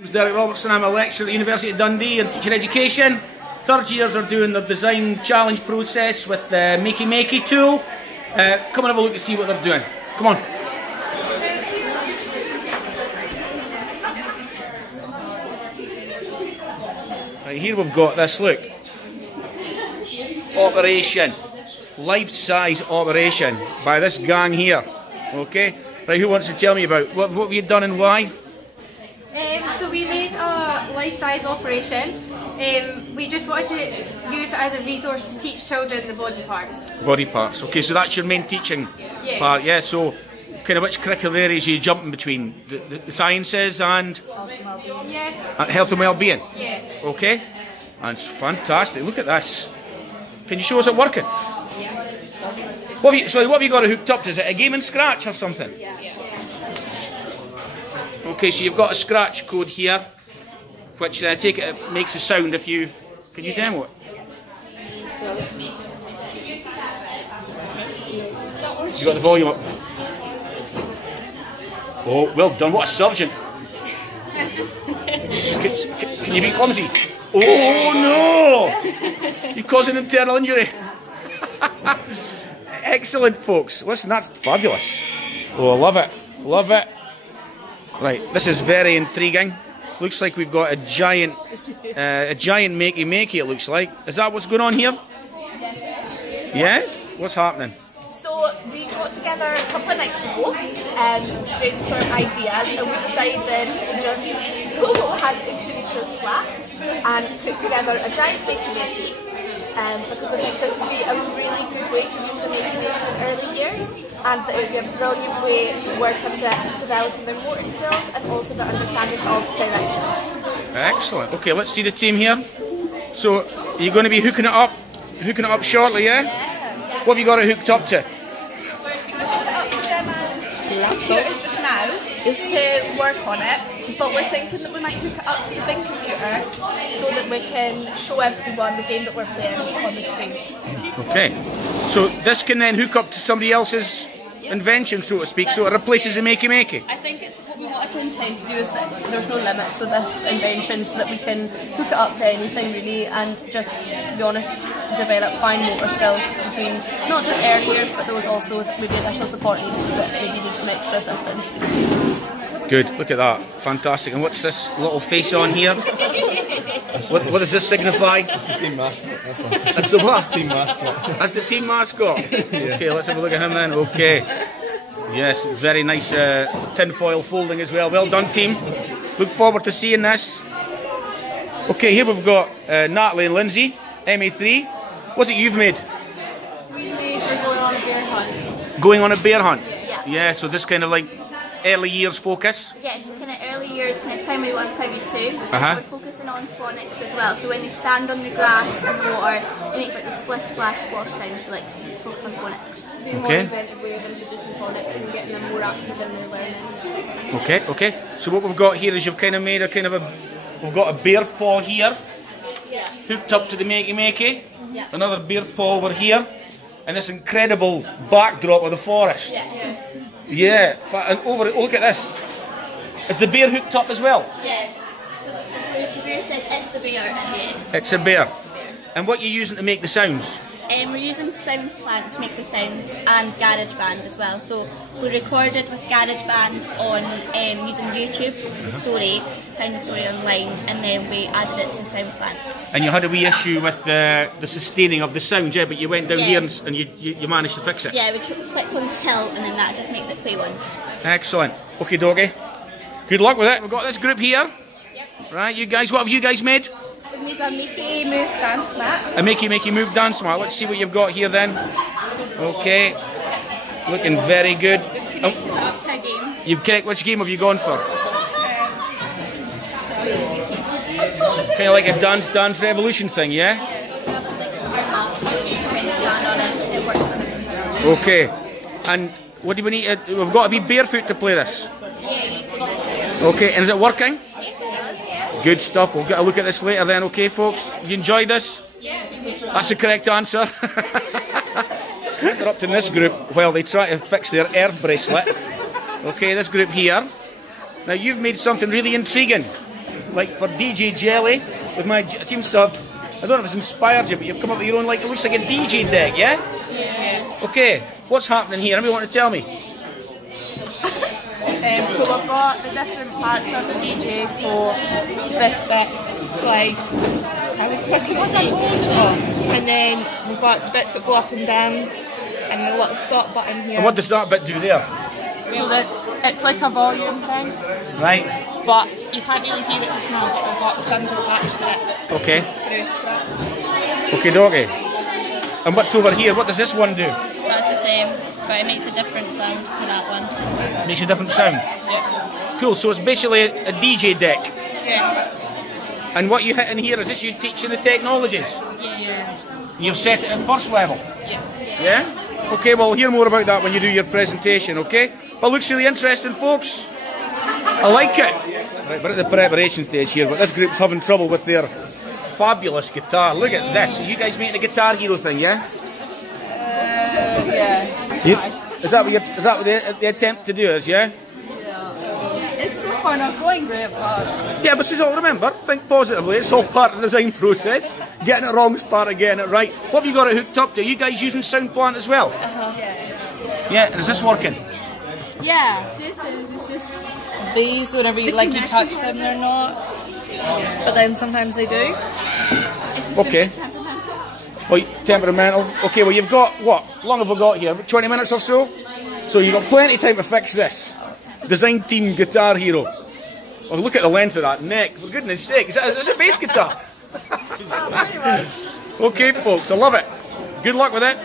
I'm Derek Robertson. I'm a lecturer at the University of Dundee in teaching education. Third years are doing their design challenge process with the Makey Makey tool. Come and have a look and see what they're doing. Come on. Right, here we've got this, look. Operation. Life-size operation by this gang here. Okay? Right, who wants to tell me about what have you done and why? So we made a life-size operation. We just wanted to use it as a resource to teach children the body parts. Body parts. Okay, so that's your main teaching part, yeah? So, kind of which curricular areas are you jumping between? The sciences and? Health and well-being? Yeah. Okay. That's fantastic. Look at this. Can you show us it working? Yeah. What have you got it hooked up to? Is it a game and scratch or something? Yeah. Okay, so you've got a scratch code here, which I take it makes a sound if you... Can you demo it? You got the volume up. Oh, well done. What a surgeon. Can you be clumsy? Oh no! You're causing internal injury. Excellent, folks. Listen, that's fabulous. Oh, I love it. Love it. Right, this is very intriguing. Looks like we've got a giant Makey Makey, it looks like. Is that what's going on here? Yes. Yeah? What's happening? So we got together a couple of nights ago to brainstorm ideas, and we decided to just pull what we had into this flat and put together a giant Makey Makey, because we think this would be a really good way to use the Makey Makey in early years, and that it would be a brilliant way to work on developing their motor skills and also their understanding of directions. Excellent. Okay, let's see the team here. So, are you going to be hooking it up shortly, yeah? Yeah. What have you got it hooked up to? Laptop just now is to work on it, but we're thinking that we might hook it up to the big computer so that we can show everyone the game that we're playing on the screen. Okay, so this can then hook up to somebody else's invention, so to speak, so it replaces the Makey Makey. I think it's what we wanted to intend to do is that there's no limits with this invention, so that we can hook it up to anything really, and just, to be honest, develop fine motor skills between not just early years but those also maybe additional support needs that maybe need some extra assistance. Good, look at that, fantastic. And what's this little face on here? What does this signify? That's the team mascot. That's the what? Team mascot. That's the team mascot. Yeah. Okay, let's have a look at him then. Okay. Yes, very nice tinfoil folding as well. Well done, team. Look forward to seeing this. Okay, here we've got Natalie and Lindsay, MA3. What's it you've made? We're going on a bear hunt. Going on a bear hunt? Yeah. Yeah, so this kind of like early years focus? Yes, kind of early years, kind of primary 1, primary 2. Uh-huh. We're focusing on phonics as well. So when they stand on the grass and water, it makes like the splish, splash, splosh sounds, so like focus on phonics. Be a more inventive way of introducing phonics and getting them more active in their learning. Okay, okay. So what we've got here is you've kind of made a kind of a... We've got a bear paw here, hooked up to the Makey Makey. Yeah. Another bear paw over here, and this incredible backdrop of the forest. Yeah, and look at this. Is the bear hooked up as well? Yeah. So the bear says it's a bear at the end. It's a bear. And what are you using to make the sounds? We're using Sound Plant to make the sounds and GarageBand as well. So we recorded with GarageBand on using YouTube for the story, found the story online, and then we added it to Sound Plant. And you had a wee issue with the sustaining of the sound, yeah, but you went down here and you managed to fix it. Yeah, we clicked on kill and then that just makes it play once. Excellent. Okay, doggy. Good luck with it. We've got this group here. Yep. Right, you guys, what have you guys made? We made a Makey Move dance mat. A Makey Makey Move dance mat. Let's see what you've got here then. Okay. Looking very good. We've connected it up to a game. Which game have you gone for? Kind of like a Dance Revolution thing, yeah? Okay. And what do we need? We've got to be barefoot to play this. Okay, and is it working? Good stuff. We'll get a look at this later then, okay, folks? You enjoyed this? That's the correct answer. Interrupting this group while they try to fix their earth bracelet. Okay, this group here. Now you've made something really intriguing. like for DJ Jelly, with my, it seems to have, I don't know if it's inspired you, but you've come up with your own, like, it looks like a DJ deck, yeah? Yeah. Okay, what's happening here? Anybody want to tell me? So we've got the different parts of the DJ, so this bit, slide, I was clicking on it. And then we've got bits that go up and down, and the little stop button here. And what does that bit do there? So it's like a volume thing. Right. But you can't really hear it just now, but we've got sounds attached to it. Okay. Okay, doggy. And what's over here? What does this one do? That's the same, but it makes a different sound to that one. Makes a different sound? Yeah. Cool, so it's basically a DJ deck. Yeah. And what you hit in here, is this you teaching the technologies? Yeah. You've set it at first level? Yeah. Yeah? Okay, well, we'll hear more about that when you do your presentation, okay? Well, looks really interesting, folks. I like it. Right, we're at the preparation stage here, but this group's having trouble with their fabulous guitar. Look at this. Are you guys making a Guitar Hero thing, yeah? Yeah. Is that what the attempt to do is, yeah? It's so fun, I'm going great, but... Yeah, but remember, think positively. It's all part of the design process. Getting it wrong is part of getting it right. What have you got it hooked up to? Are you guys using Soundplant as well? Yeah, is this working? Yeah. It's just... These, whenever you touch them, they're not. But then sometimes they do. Okay. Well, temperamental. Okay, well you've got, what? How long have we got here? 20 minutes or so? So you've got plenty of time to fix this. Design team Guitar Hero. Oh, look at the length of that neck. For goodness sake, is that a bass guitar? Okay, folks, I love it. Good luck with it.